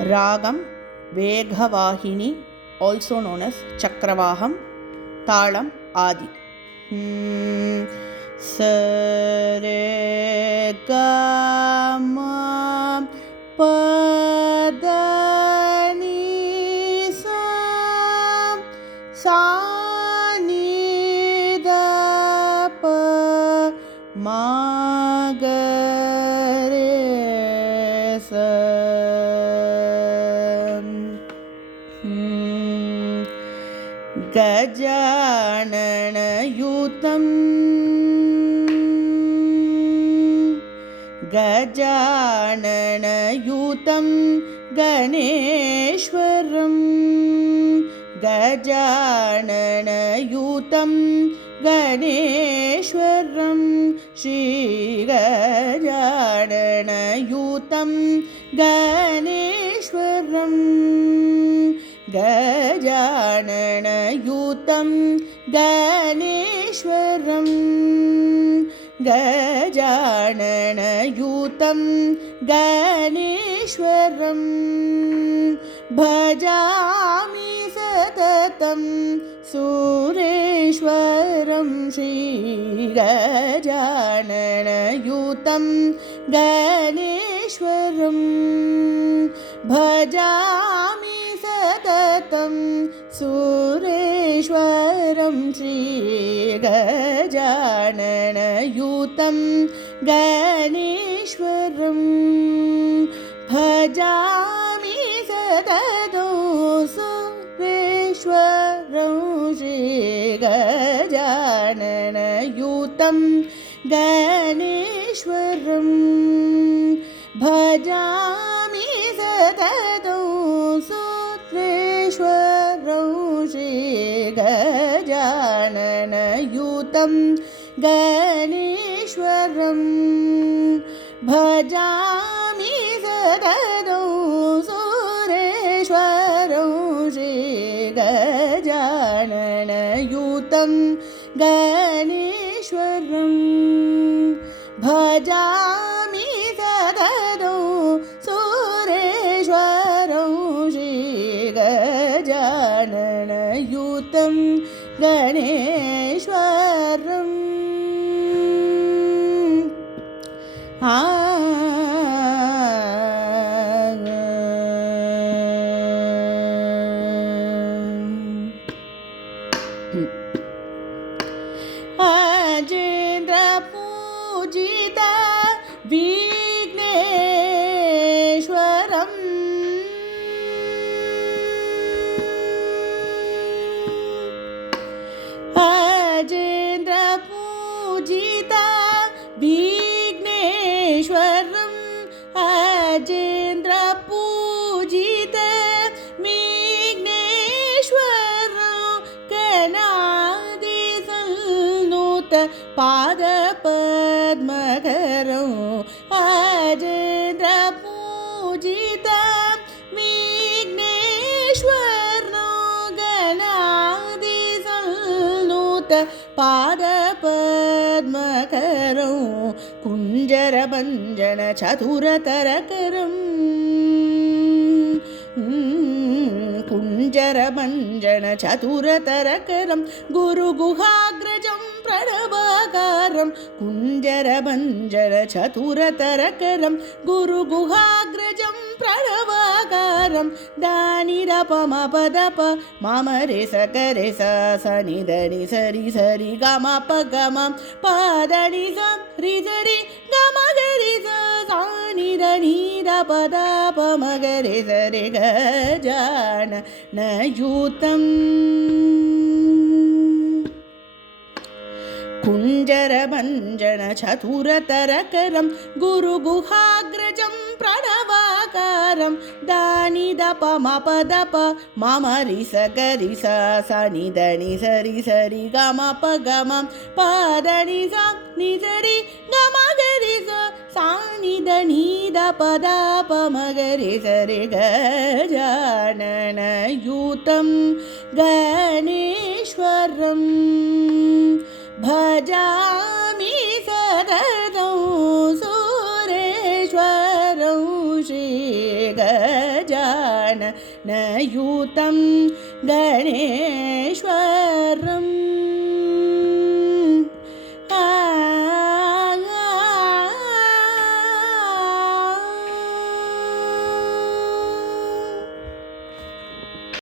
Ragam Veghavahini, also known as Chakravaham. Talam Adi. Sare Gama Padani Sa Ni Da Pa Ma Ga Re Sa. Gajananayutam Gajananayutam Ganeshwaram Gajananayutam Ganeshwaram Shri Gajananayutam Ganeshwaram Gajananayutam Ganeshwaram Gajananayutam Ganeshwaram Bhajami Satatam Sureshwaram Shri Gajananayutam Ganeshwaram Bhajami Satatam Sureshwaram Shri Gajananayutam Ganeshwaram Bhajami Satatam Sureshwaram Shri Gajananayutam Ganeshwaram Bhajami Satatam Sureshwaram Shri Gajananayutam Ganeshwaram Bhajami Satatam Sureshwaram Shri Gajananayutam Ganeshwaram Bhajami Satatam Sureshwaram Shri Gajananayutam Ganeshwaram. Ajendra Pujita Vigneshwaram Ajendra Pujita Vigneshwaram Ajendra Pujita Vigneshwaram Ganadi Salnuta Pada Padmakaram Ajendra Pujita Vigneshwaram Ganadi Salnuta Pada Padmakaram Kunjara Banjana Chaturatarakam Kunjara Banjana Chaturatarakam Guru Guhagrajam Pranabhakaram Kunjara Banjana Chaturatarakam Guru Guhagrajam Pranabhakaram Dani Dapa Mapadapa Mama Resa Karesa Sani Dani Sari Sari Gama Pagama Padani Sa Rizari Gama Garisa Sani Dani Dapa Dapa Magaresa Re Gajananayutam Kunjara Banjana Chaturatarakam Guru Guhagrajam Pranavakaram Dani Dapa Mapadapa Mama Risa Garisa Sani Dani Sari Sari Gama Pagama Padani Sa Nizari Gama Garisa Sani Dani Dapa Dapa Magarisa Re Gajananayutam Ganeshwaram Bhajami Satatam Sureshwaram Shri गजाननयुतं गणेश्वरम्